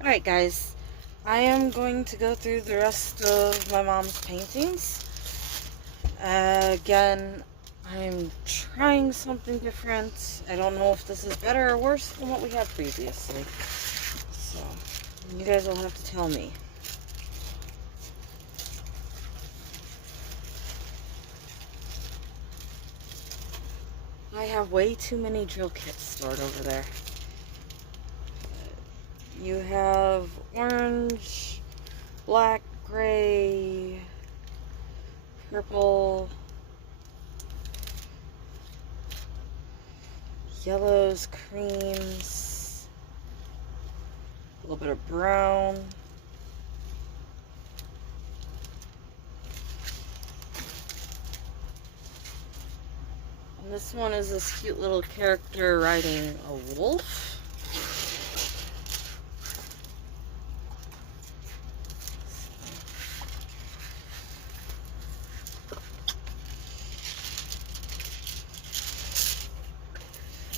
Alright guys, I am going to go through the rest of my mom's paintings. Again, I'm trying something different. I don't know if this is better or worse than what we had previously. So, you guys will have to tell me. I have way too many drill kits stored over there. You have orange, black, gray, purple, yellows, creams, a little bit of brown. And this one is this cute little character riding a wolf.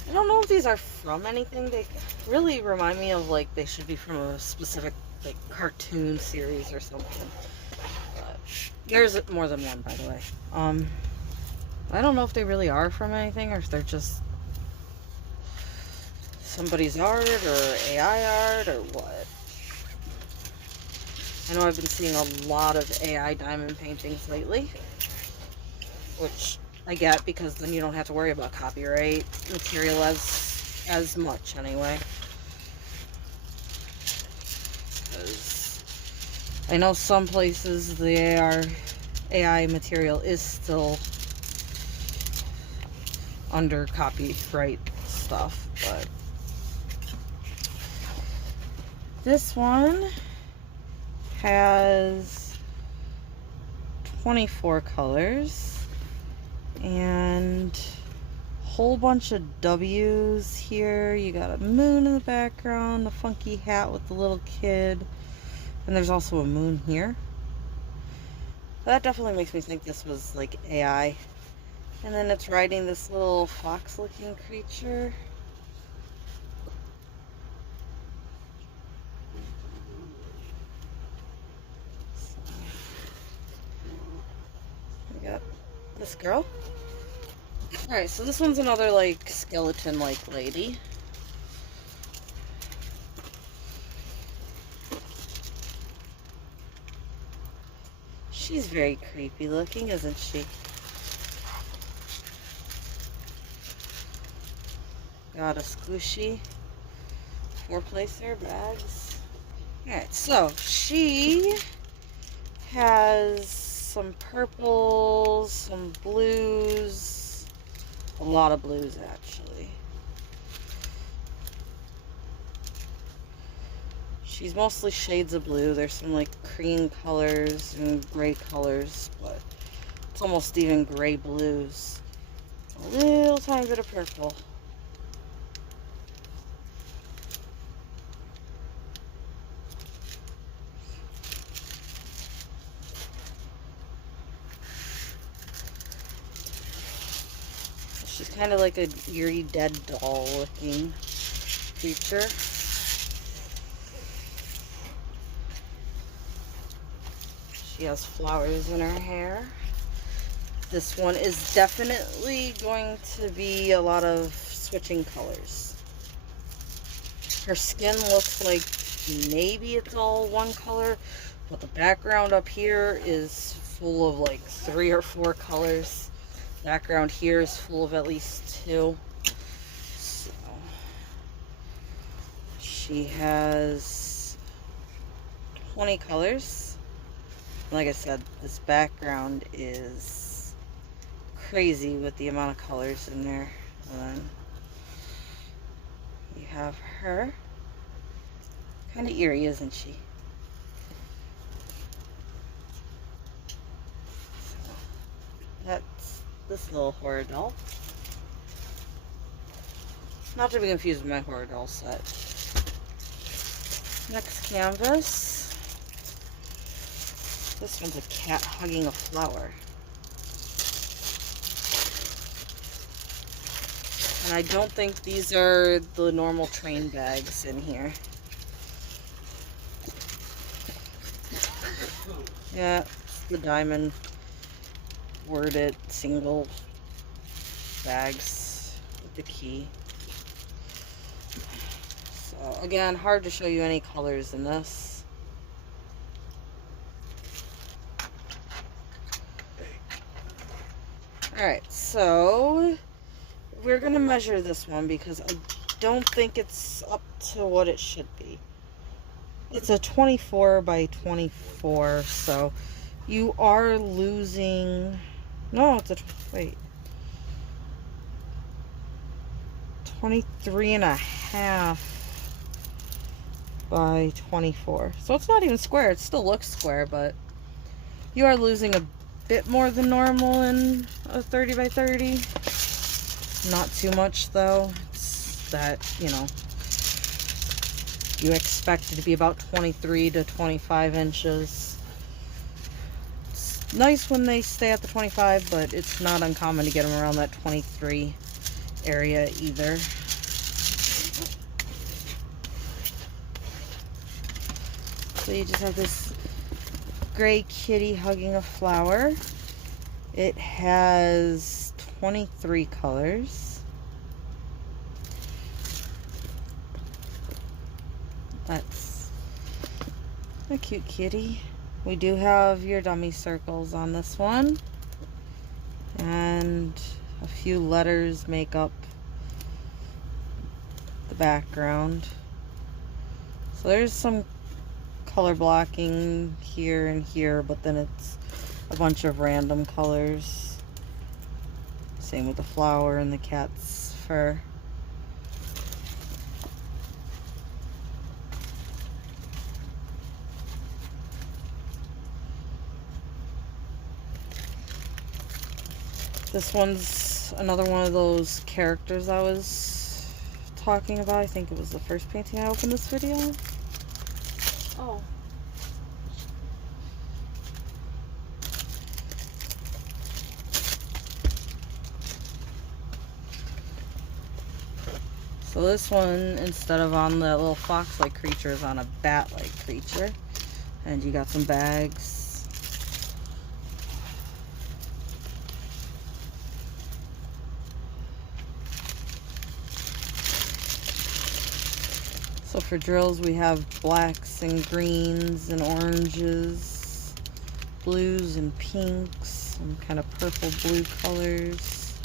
I don't know if these are from anything. They really remind me of, like, they should be from a specific, like, cartoon series or something. But there's more than one, by the way. I don't know if they really are from anything or if they're just somebody's art or AI art or what. I know I've been seeing a lot of AI diamond paintings lately, which I get because then you don't have to worry about copyright material as much anyway. Because I know some places the AI material is still under copyright stuff, but this one has 24 colors and a whole bunch of W's here. You got a moon in the background, the funky hat with the little kid, and there's also a moon here. That definitely makes me think this was like AI. And then it's riding this little fox-looking creature. We got this girl. Alright, so this one's another, like, skeleton-like lady. She's very creepy looking, isn't she? Got a squishy 4-placer bags. Alright, so she has some purples, some blues, a lot of blues actually. She's mostly shades of blue. There's some like cream colors and gray colors, but it's almost even gray blues. A little tiny bit of purple. She's kind of like a eerie dead doll looking creature. She has flowers in her hair. This one is definitely going to be a lot of switching colors. Her skin looks like maybe it's all one color, but the background up here is full of like 3 or 4 colors. Background here is full of at least 2. So she has 20 colors. Like I said, this background is crazy with the amount of colors in there. And then you have her. Kind of eerie, isn't she? So that's this little horror doll. Not to be confused with my horror doll set. Next canvas. This one's a cat hugging a flower. And I don't think these are the normal train bags in here. Yeah, it's the diamond worded single bags with the key. So again, hard to show you any colors in this. Alright, so we're gonna measure this one because I don't think it's up to what it should be. It's a 24 by 24, so you are losing... No, it's a... Wait. 23 and a half by 24. So it's not even square. It still looks square, but you are losing a bit more than normal in a 30 by 30. Not too much, though. It's that, you know, you expect it to be about 23 to 25 inches. It's nice when they stay at the 25, but it's not uncommon to get them around that 23 area either. So you just have this gray kitty hugging a flower. It has 23 colors. That's a cute kitty. We do have your dummy circles on this one, and a few letters make up the background. So there's some color blocking here and here, but then it's a bunch of random colors. Same with the flower and the cat's fur. This one's another one of those characters I was talking about. I think it was the first painting I opened this video. Oh. So this one, instead of on the little fox-like creature, is on a bat-like creature. And you got some bags. So for drills, we have blacks and greens and oranges, blues and pinks, some kind of purple blue colors,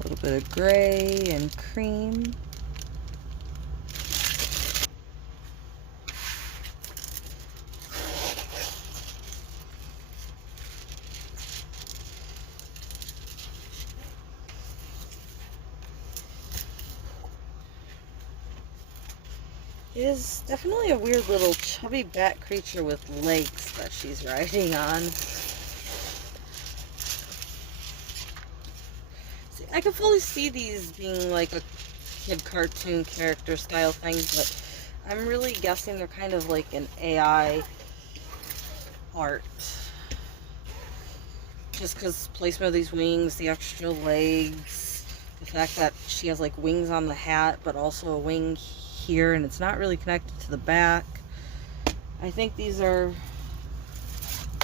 a little bit of gray and cream. It is definitely a weird little chubby bat creature with legs that she's riding on. See, I can fully see these being like a kid cartoon character style things, but I'm really guessing they're kind of like an AI art. Just because placement of these wings, the extra legs, the fact that she has like wings on the hat, but also a wing here, and it's not really connected to the back. I think these are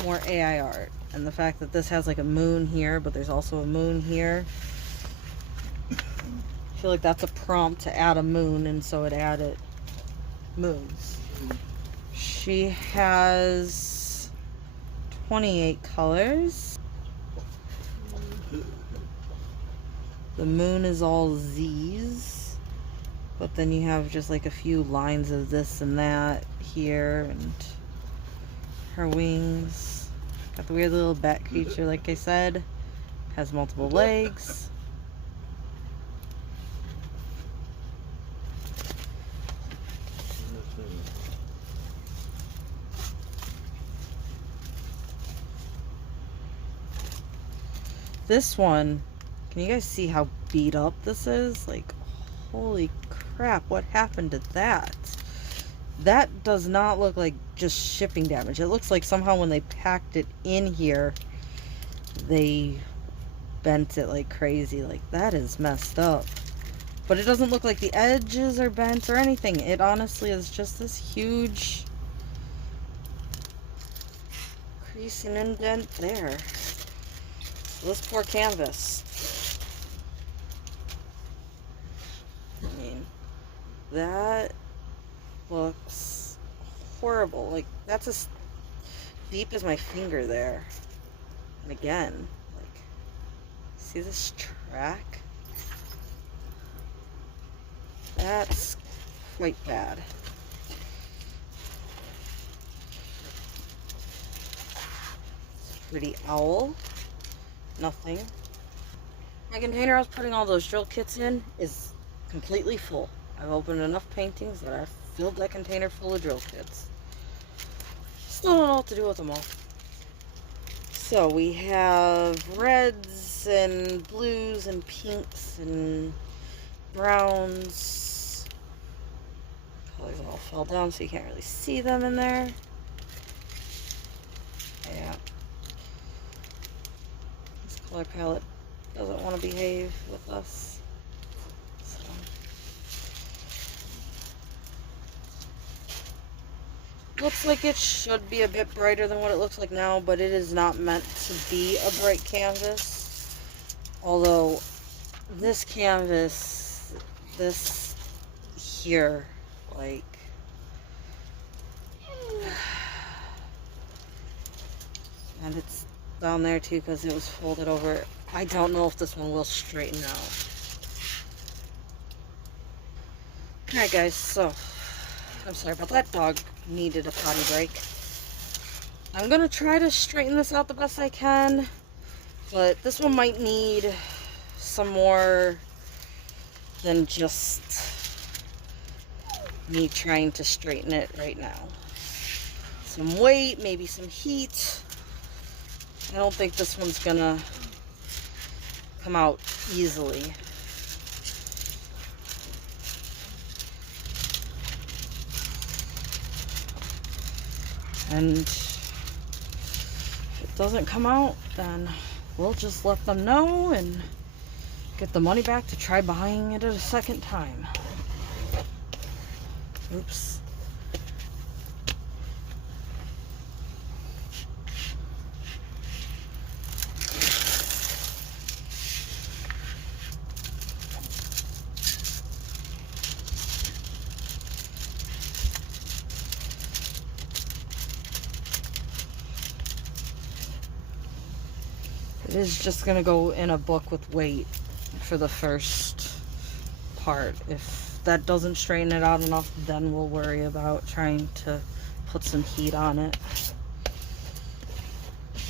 more AI art, and the fact that this has like a moon here, but there's also a moon here. I feel like that's a prompt to add a moon, and so it added moons. She has 28 colors. The moon is all Z's. But then you have just like a few lines of this and that here, and her wings. Got the weird little bat creature, like I said. Has multiple legs. This one, can you guys see how beat up this is? Like, holy crap, what happened to that? That does not look like just shipping damage. It looks like somehow when they packed it in here, they bent it like crazy. Like, that is messed up. But it doesn't look like the edges are bent or anything. It honestly is just this huge crease and indent there. So this poor canvas. I mean, that looks horrible. Like, that's as deep as my finger there. And again, like, see this track? That's quite bad. Pretty owl. Nothing. My container I was putting all those drill kits in is completely full. I've opened enough paintings that I've filled that container full of drill kits. Still don't know what to do with them all. So we have reds and blues and pinks and browns. Colors all fell down so you can't really see them in there. Yeah. This color palette doesn't want to behave with us. So. Looks like it should be a bit brighter than what it looks like now, but it is not meant to be a bright canvas. Although this canvas, this here, like, and it's down there too because it was folded over. I don't know if this one will straighten out. Alright guys, so I'm sorry about that. Dog needed a potty break. I'm gonna try to straighten this out the best I can, but this one might need some more than just me trying to straighten it right now. Some weight, maybe some heat. I don't think this one's gonna come out easily. And if it doesn't come out, then we'll just let them know and get the money back to try buying it a second time. Oops. It is just going to go in a book with weight for the first part. If that doesn't straighten it out enough, then we'll worry about trying to put some heat on it. I'm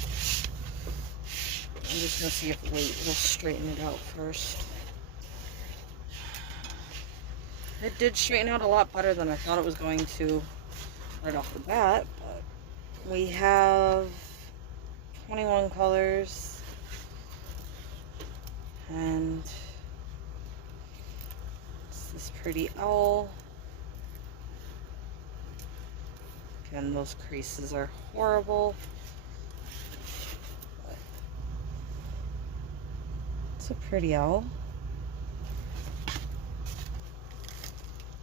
just going to see if weight will straighten it out first. It did straighten out a lot better than I thought it was going to right off the bat, but we have 21 colors. And it's this pretty owl. Again, those creases are horrible. But it's a pretty owl.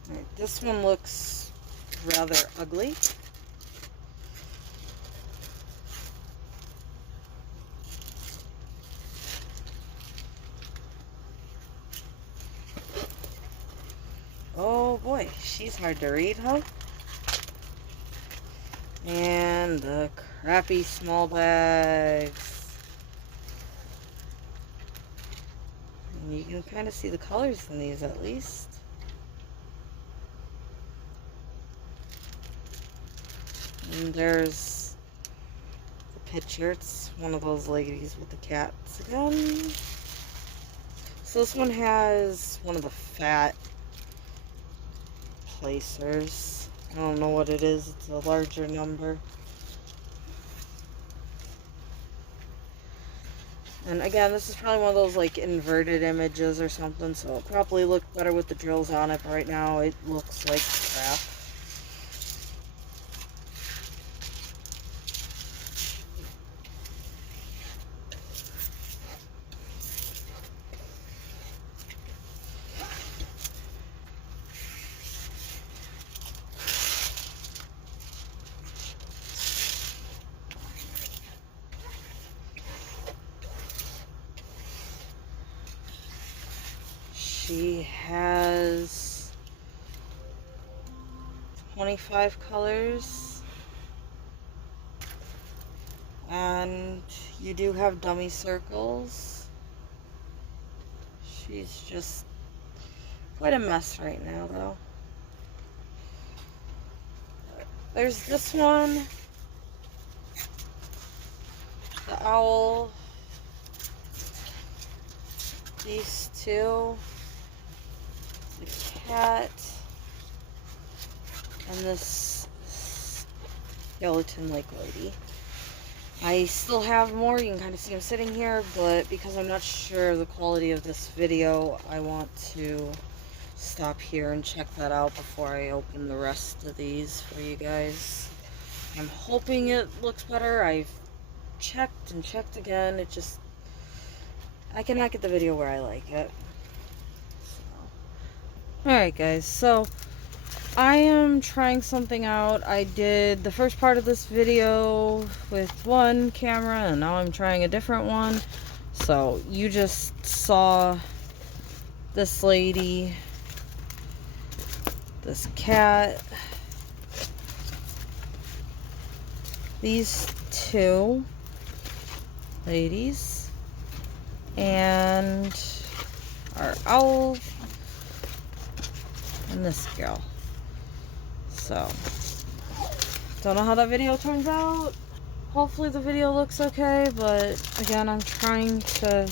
Alright, this one looks rather ugly. Oh boy, she's hard to read, huh? And the crappy small bags. And you can kind of see the colors in these at least. And there's the picture. It's one of those ladies with the cats again. So this one has one of the fat placers. I don't know what it is. It's a larger number. And again, this is probably one of those like inverted images or something, so it'll probably look better with the drills on it, but right now it looks like crap. She has 25 colors. And you do have dummy circles. She's just quite a mess right now, though. There's this one. The owl. These two. The cat. And this skeleton lake lady. I still have more. You can kind of see them sitting here, but because I'm not sure of the quality of this video, I want to stop here and check that out before I open the rest of these for you guys. I'm hoping it looks better. I've checked and checked again. It just, I cannot get the video where I like it. So. Alright guys, so I am trying something out. I did the first part of this video with one camera, and now I'm trying a different one. So you just saw this lady, this cat, these two ladies, and our owl, and this girl. So, don't know how that video turns out. Hopefully the video looks okay, but again, I'm trying to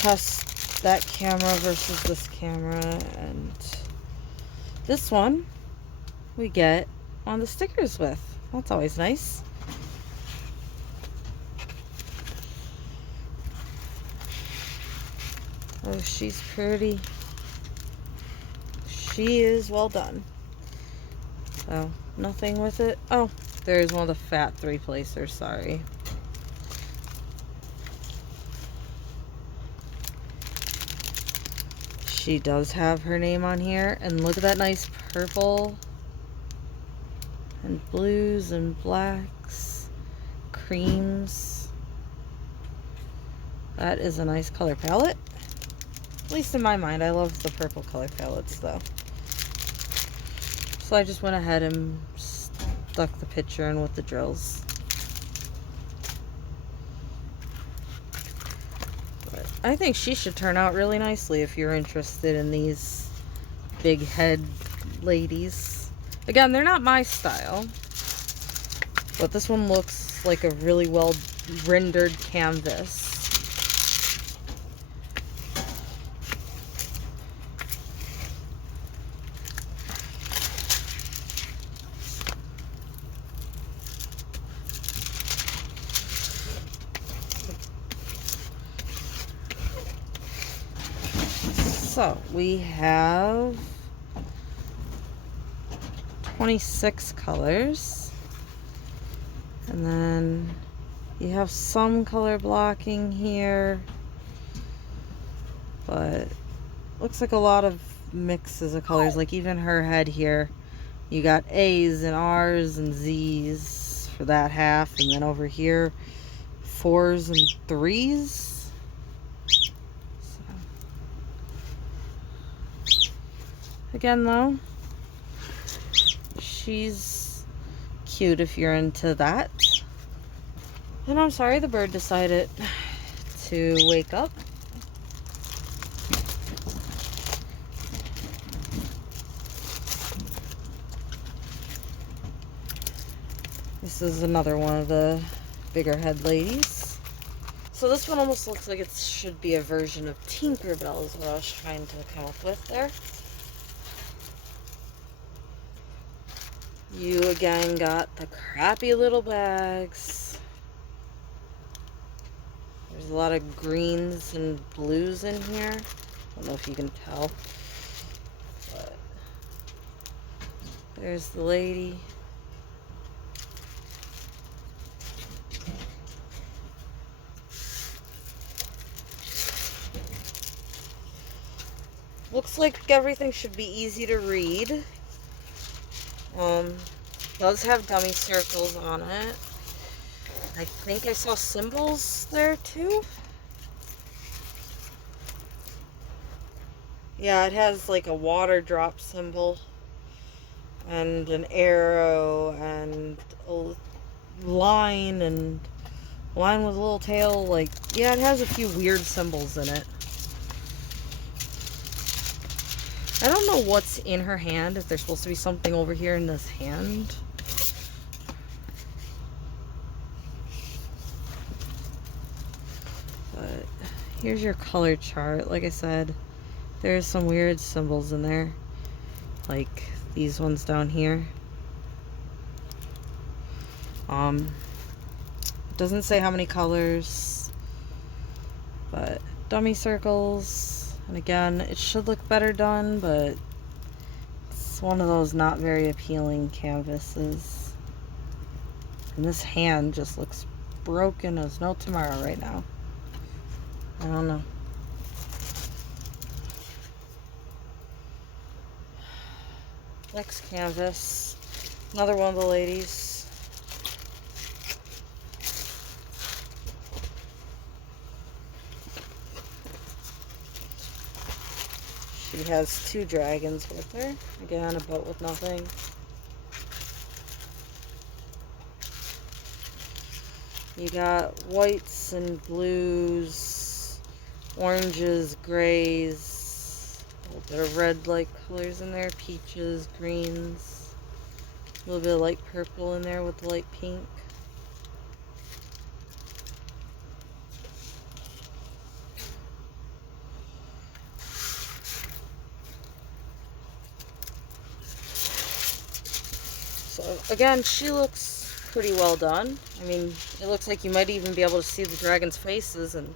test that camera versus this camera, and this one we get on the stickers with. That's always nice. Oh, she's pretty. She is well done. So, nothing with it. Oh, there's one of the fat three-placers, sorry. She does have her name on here, and look at that nice purple, and blues, and blacks, creams. That is a nice color palette. At least in my mind, I love the purple color palettes, though. So I just went ahead and stuck the picture in with the drills. But I think she should turn out really nicely if you're interested in these big head ladies. Again, they're not my style, but this one looks like a really well rendered canvas. So we have 26 colors, and then you have some color blocking here, but looks like a lot of mixes of colors. Like even her head here, you got A's and R's and Z's for that half, and then over here 4's and 3's. Again though, she's cute if you're into that. And I'm sorry, the bird decided to wake up. This is another one of the bigger head ladies. So this one almost looks like it should be a version of Tinkerbell is what I was trying to come up with there. You again got the crappy little bags. There's a lot of greens and blues in here. I don't know if you can tell. But there's the lady. Looks like everything should be easy to read. Does have dummy circles on it. I think I saw symbols there too. Yeah, it has like a water drop symbol and an arrow and a line with a little tail. Like, yeah, it has a few weird symbols in it. I don't know what's in her hand, if there's supposed to be something over here in this hand. But here's your color chart. Like I said, there's some weird symbols in there. Like these ones down here. It doesn't say how many colors, but dummy circles. And again, it should look better done, but it's one of those not very appealing canvases. And this hand just looks broken as no tomorrow right now. I don't know. Next canvas. Another one of the ladies. She has two dragons with her. Again, a boat with nothing. You got whites and blues, oranges, grays, a little bit of red-like colors in there, peaches, greens, a little bit of light purple in there with the light pink. So again, she looks pretty well done. I mean, it looks like you might even be able to see the dragons' faces, and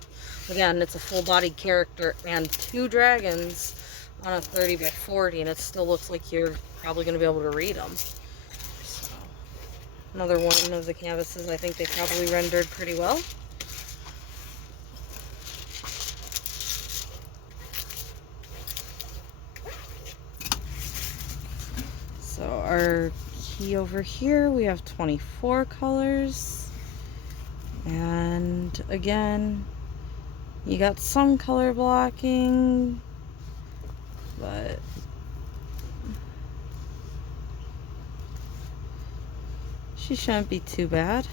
again, it's a full-bodied character and two dragons on a 30 by 40, and it still looks like you're probably going to be able to read them. So, another one of the canvases I think they probably rendered pretty well. So our key over here, we have 24 colors. And again, you got some color blocking, but she shouldn't be too bad.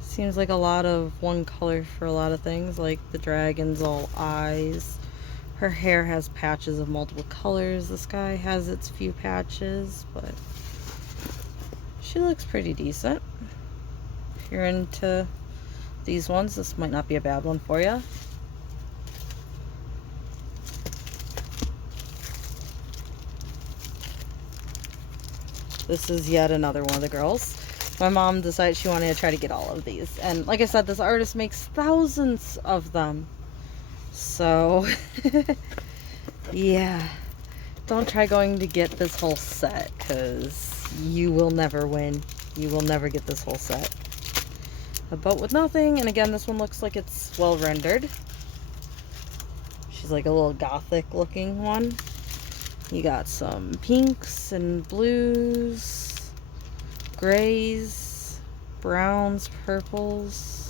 Seems like a lot of one color for a lot of things, like the dragon's all eyes. Her hair has patches of multiple colors. This guy has its few patches, but she looks pretty decent. If you're into these ones, this might not be a bad one for you. This is yet another one of the girls. My mom decided she wanted to try to get all of these. And like I said, this artist makes thousands of them. So, yeah. Don't try going to get this whole set, because you will never win. You will never get this whole set. A boat with nothing, and again, this one looks like it's well rendered. She's like a little gothic looking one. You got some pinks and blues, grays, browns, purples.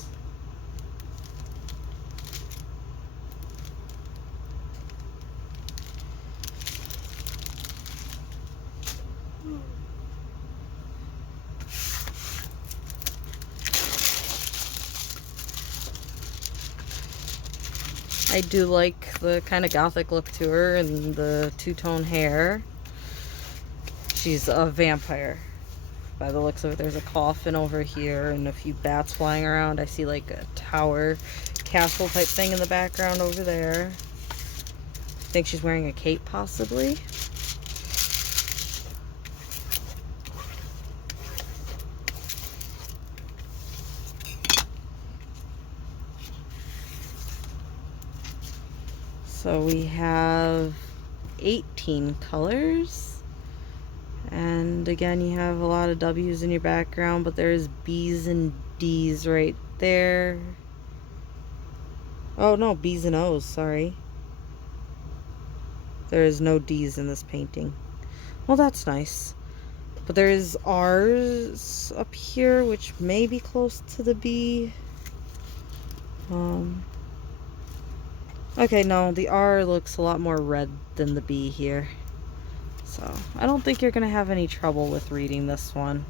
I do like the kind of gothic look to her and the two-tone hair. She's a vampire. By the looks of it, there's a coffin over here and a few bats flying around. I see like a tower castle type thing in the background over there. I think she's wearing a cape possibly. So we have 18 colors. And again, you have a lot of W's in your background, but there's B's and D's right there. Oh no, B's and O's, sorry. There is no D's in this painting. Well, that's nice. But there is R's up here, which may be close to the B. Okay, no, the R looks a lot more red than the B here. So, I don't think you're going to have any trouble with reading this one.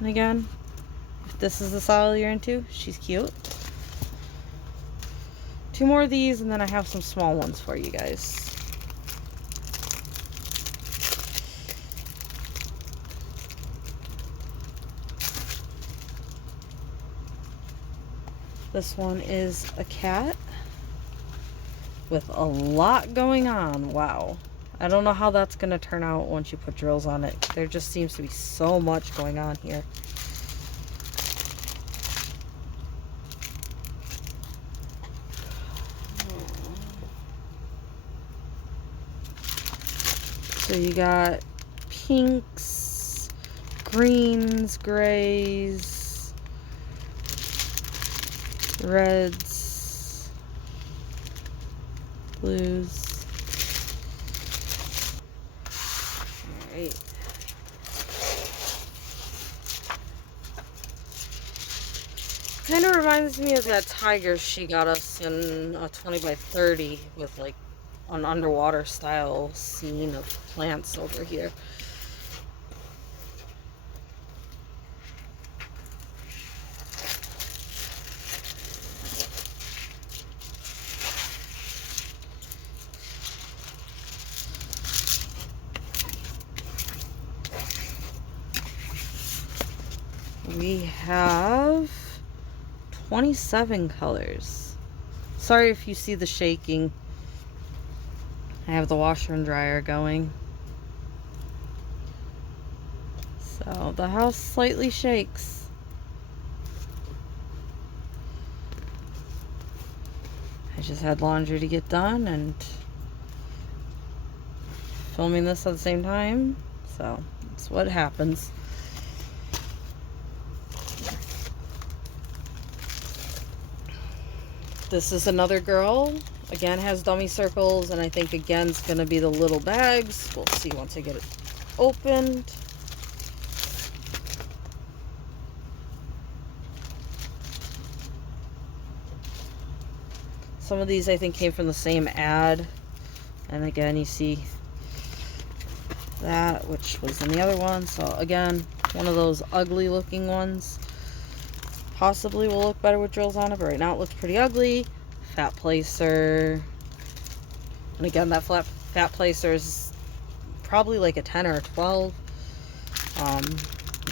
And again, if this is the style you're into, she's cute. 2 more of these, and then I have some small ones for you guys. This one is a cat with a lot going on. Wow. I don't know how that's going to turn out once you put drills on it. There just seems to be so much going on here. So you got pinks, greens, grays, reds, blues. Alright. Kind of reminds me of that tiger she got us in a 20 by 30 with like an underwater style scene of plants over here. We have 27 colors. Sorry if you see the shaking. I have the washer and dryer going. So the house slightly shakes. I just had laundry to get done and filming this at the same time. So that's what happens. This is another girl. Again, has dummy circles, and I think again it's gonna be the little bags. We'll see once I get it opened. Some of these I think came from the same ad, and again you see that, which was in the other one. So again, one of those ugly looking ones. Possibly will look better with drills on it, but right now it looks pretty ugly. Fat placer. And again, that fat placer is probably like a 10 or a 12.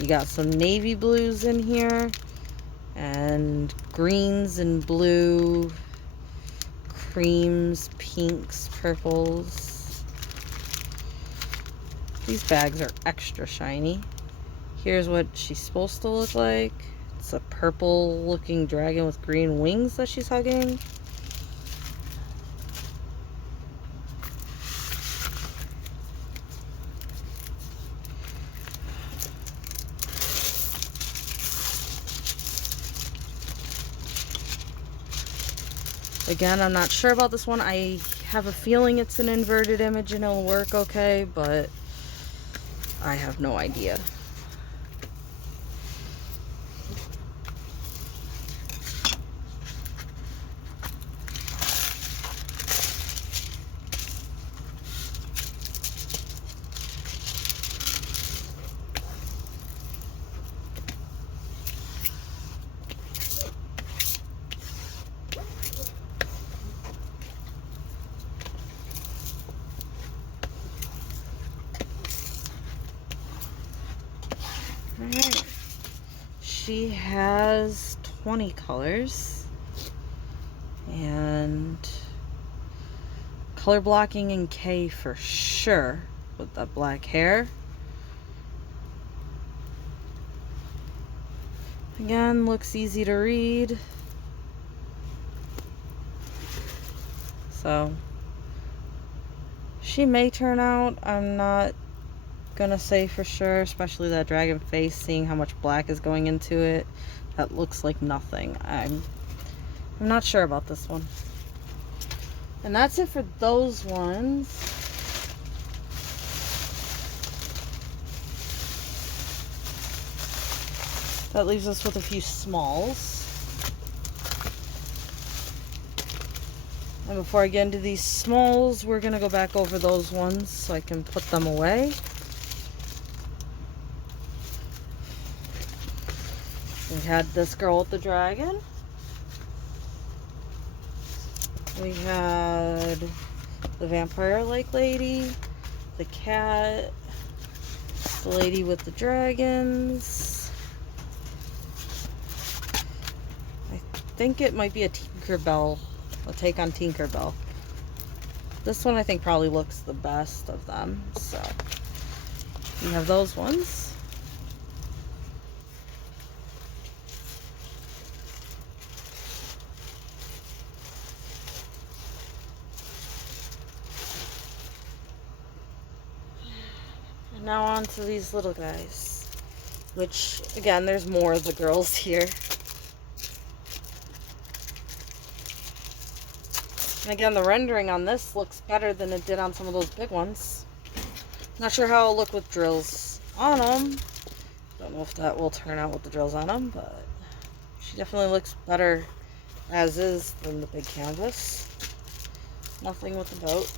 You got some navy blues in here. And greens and blue. Creams, pinks, purples. These bags are extra shiny. Here's what she's supposed to look like. It's a purple looking dragon with green wings that she's hugging. Again, I'm not sure about this one. I have a feeling it's an inverted image and it'll work okay, but I have no idea. Alright. She has 20 colors. And color blocking in K for sure with that black hair. Again, looks easy to read. So she may turn out. I'm not gonna say for sure, especially that dragon face, seeing how much black is going into it. That looks like nothing. I'm not sure about this one. And that's it for those ones. That leaves us with a few smalls. And before I get into these smalls, we're going to go back over those ones so I can put them away. We had this girl with the dragon. We had the vampire-like lady, the cat, the lady with the dragons. I think it might be a Tinkerbell, a take on Tinkerbell. This one I think probably looks the best of them, so we have those ones. And now on to these little guys, which again, there's more of the girls here. And again, the rendering on this looks better than it did on some of those big ones. Not sure how it'll look with drills on them. Don't know if that will turn out with the drills on them, but she definitely looks better as is than the big canvas. Nothing with the boat.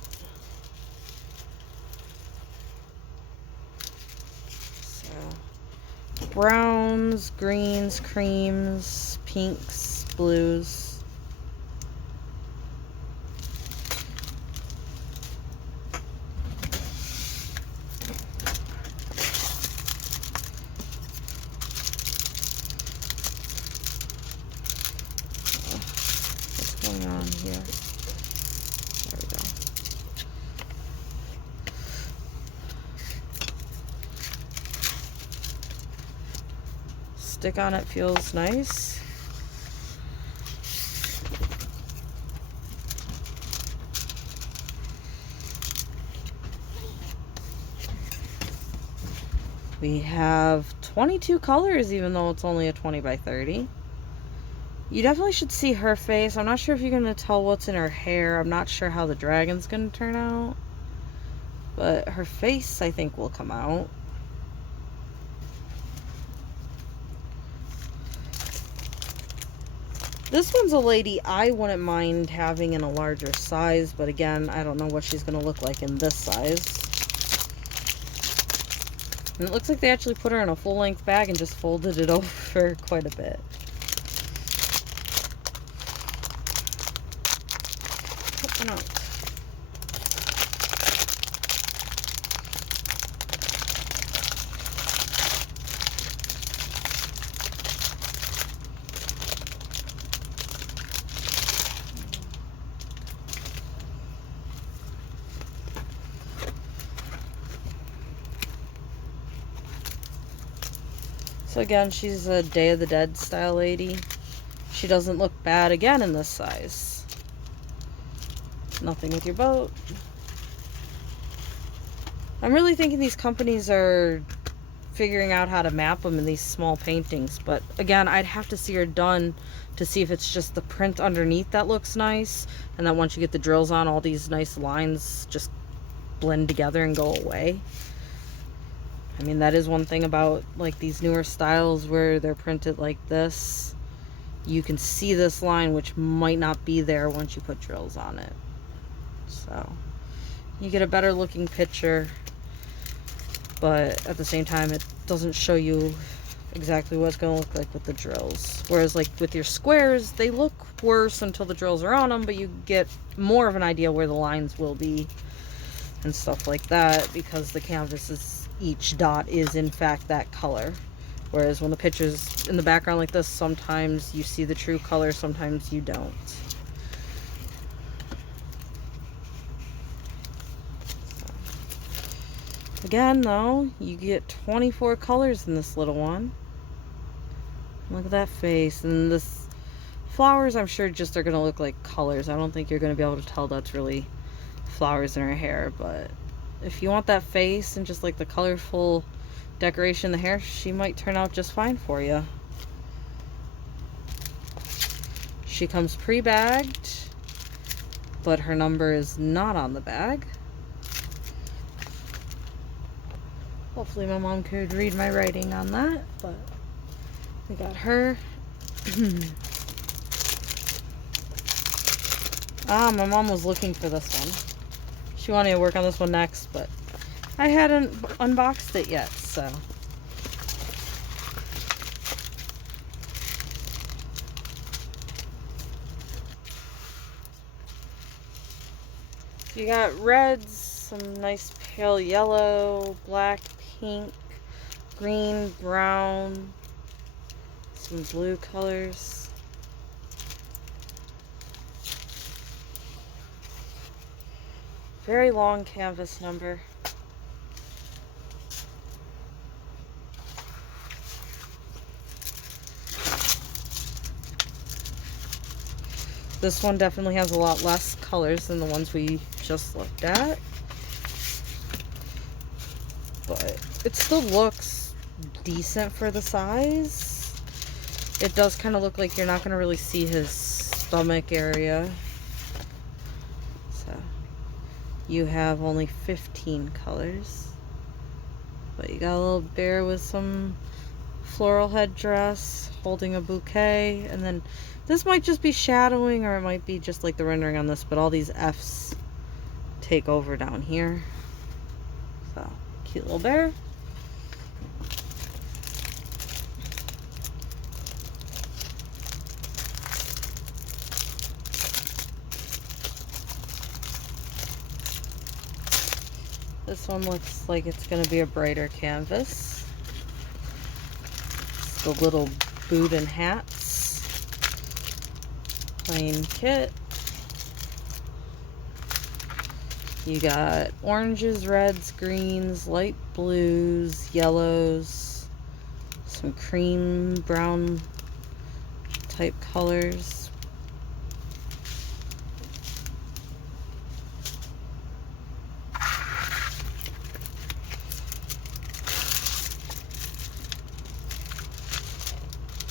So, browns, greens, creams, pinks, blues. Going on here. There we go. Stick on it feels nice. We have 22 colors, even though it's only a 20 by 30. You definitely should see her face. I'm not sure if you're going to tell what's in her hair. I'm not sure how the dragon's going to turn out. But her face, I think, will come out. This one's a lady I wouldn't mind having in a larger size. But again, I don't know what she's going to look like in this size. And it looks like they actually put her in a full-length bag and just folded it over quite a bit. No. So again, she's a Day of the Dead style lady. She doesn't look bad again in this size. Nothing with your boat. I'm really thinking these companies are figuring out how to map them in these small paintings, but again, I'd have to see her done to see if it's just the print underneath that looks nice, and then once you get the drills on, all these nice lines just blend together and go away. I mean, that is one thing about like these newer styles where they're printed like this. You can see this line, which might not be there once you put drills on it. So you get a better looking picture, but at the same time it doesn't show you exactly what it's going to look like with the drills. Whereas like with your squares, they look worse until the drills are on them, but you get more of an idea where the lines will be and stuff like that, because the canvas is, each dot is in fact that color. Whereas when the picture's in the background like this, sometimes you see the true color, sometimes you don't. Again, though, you get 24 colors in this little one. Look at that face. And this flowers, I'm sure, just are going to look like colors. I don't think you're going to be able to tell that's really flowers in her hair. But if you want that face and just like the colorful decoration in the hair, she might turn out just fine for you. She comes pre-bagged, but her number is not on the bag. Hopefully my mom could read my writing on that, but we got her. Ah, my mom was looking for this one. She wanted to work on this one next, but I hadn't unboxed it yet, so. You got reds, some nice pale yellow, black, pink, green, brown, some blue colors. Very long canvas number. This one definitely has a lot less colors than the ones we just looked at. But it still looks decent for the size. It does kind of look like you're not going to really see his stomach area. So you have only 15 colors. But you got a little bear with some floral headdress, holding a bouquet, and then this might just be shadowing, or it might be just like the rendering on this, but all these F's take over down here. So, cute little bear. This one looks like it's going to be a brighter canvas. It's the little boot and hats. Plain kit. You got oranges, reds, greens, light blues, yellows, some cream brown type colors.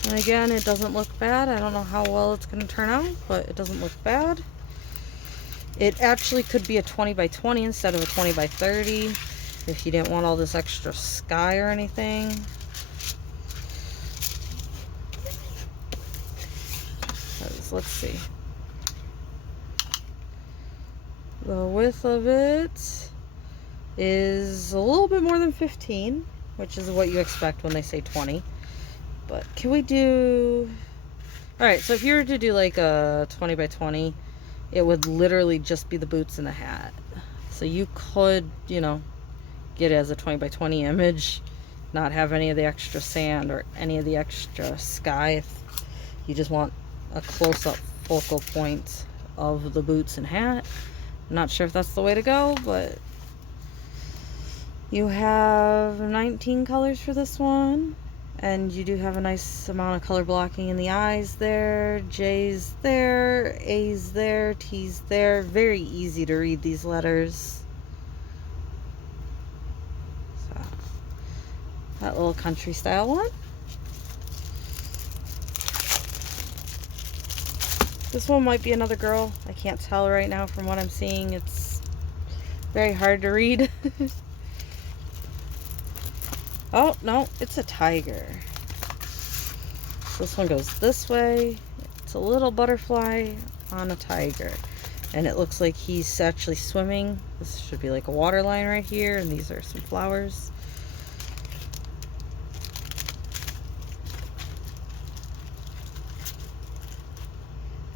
And again, it doesn't look bad. I don't know how well it's going to turn out, but it doesn't look bad. It actually could be a 20 by 20 instead of a 20 by 30 if you didn't want all this extra sky or anything. Let's see. The width of it is a little bit more than 15, which is what you expect when they say 20. But can we do... Alright, so if you were to do like a 20 by 20, it would literally just be the boots and the hat. So you could, you know, get it as a 20 by 20 image, not have any of the extra sand or any of the extra sky. If you just want a close-up focal point of the boots and hat. I'm not sure if that's the way to go, but you have 19 colors for this one. And you do have a nice amount of color blocking in the eyes there, J's there, A's there, T's there. Very easy to read these letters. So, that little country style one. This one might be another girl. I can't tell right now from what I'm seeing. It's very hard to read. Oh, no, it's a tiger. This one goes this way. It's a little butterfly on a tiger. And it looks like he's actually swimming. This should be like a water line right here, and these are some flowers.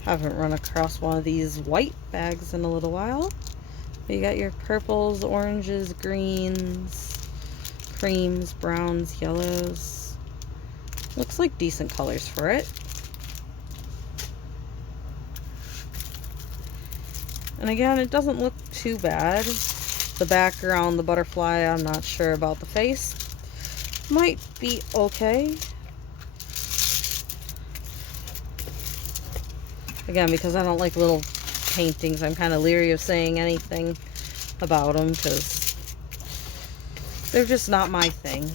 Haven't run across one of these white bags in a little while. But you got your purples, oranges, greens, creams, browns, yellows. Looks like decent colors for it. And again, it doesn't look too bad. The background, the butterfly, I'm not sure about the face. Might be okay. Again, because I don't like little paintings, I'm kind of leery of saying anything about them because they're just not my thing.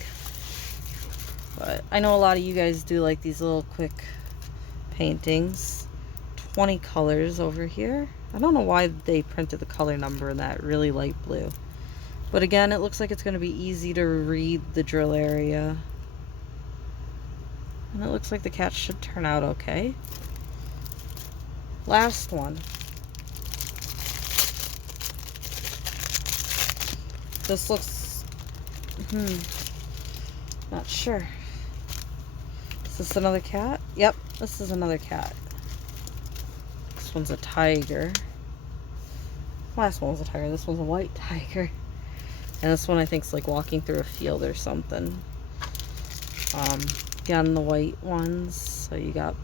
But I know a lot of you guys do like these little quick paintings. 20 colors over here. I don't know why they printed the color number in that really light blue. But again, it looks like it's going to be easy to read the drill area. And it looks like the cat should turn out okay. Last one. This looks, not sure. Is this another cat? Yep, this is another cat. This one's a tiger. Last one was a tiger. This one's a white tiger. And this one I think is like walking through a field or something. Again, the white ones. So you got...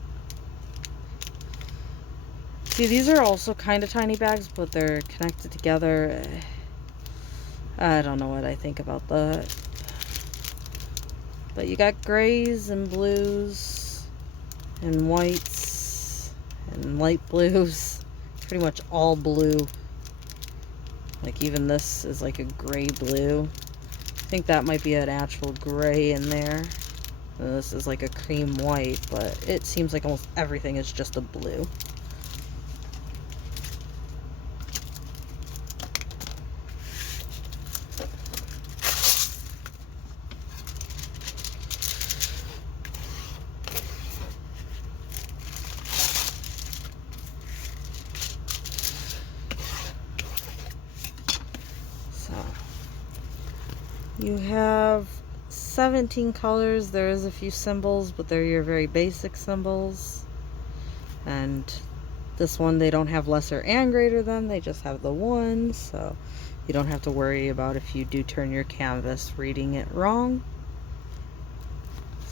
See, these are also kind of tiny bags, but they're connected together. I don't know what I think about that. But you got grays and blues and whites and light blues. Pretty much all blue. Like even this is like a gray blue. I think that might be an actual gray in there. And this is like a cream white, but it seems like almost everything is just a blue. You have 17 colors. There is a few symbols, but they're your very basic symbols. And this one, they don't have lesser and greater than, they just have the one, so you don't have to worry about if you do turn your canvas reading it wrong.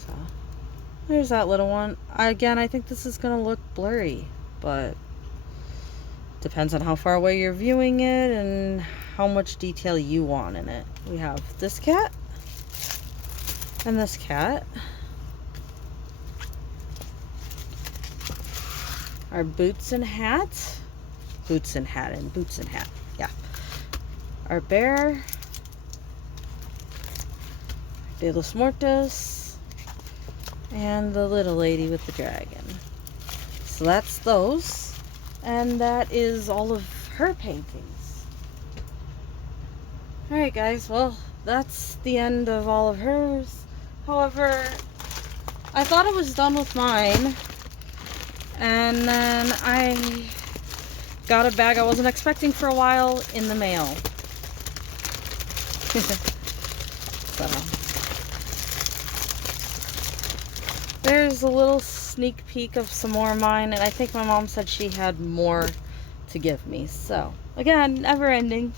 So there's that little one. Again, I think this is going to look blurry, but depends on how far away you're viewing it and how much detail you want in it. We have this cat and this cat. Our boots and hat. Boots and hat and boots and hat. Yeah. Our bear. De los Muertos. And the little lady with the dragon. So that's those. And that is all of her paintings. Alright guys, well, that's the end of all of hers. However, I thought I was done with mine. And then I got a bag I wasn't expecting for a while in the mail. So, there's a little sneak peek of some more of mine, and I think my mom said she had more to give me. So, again, never ending.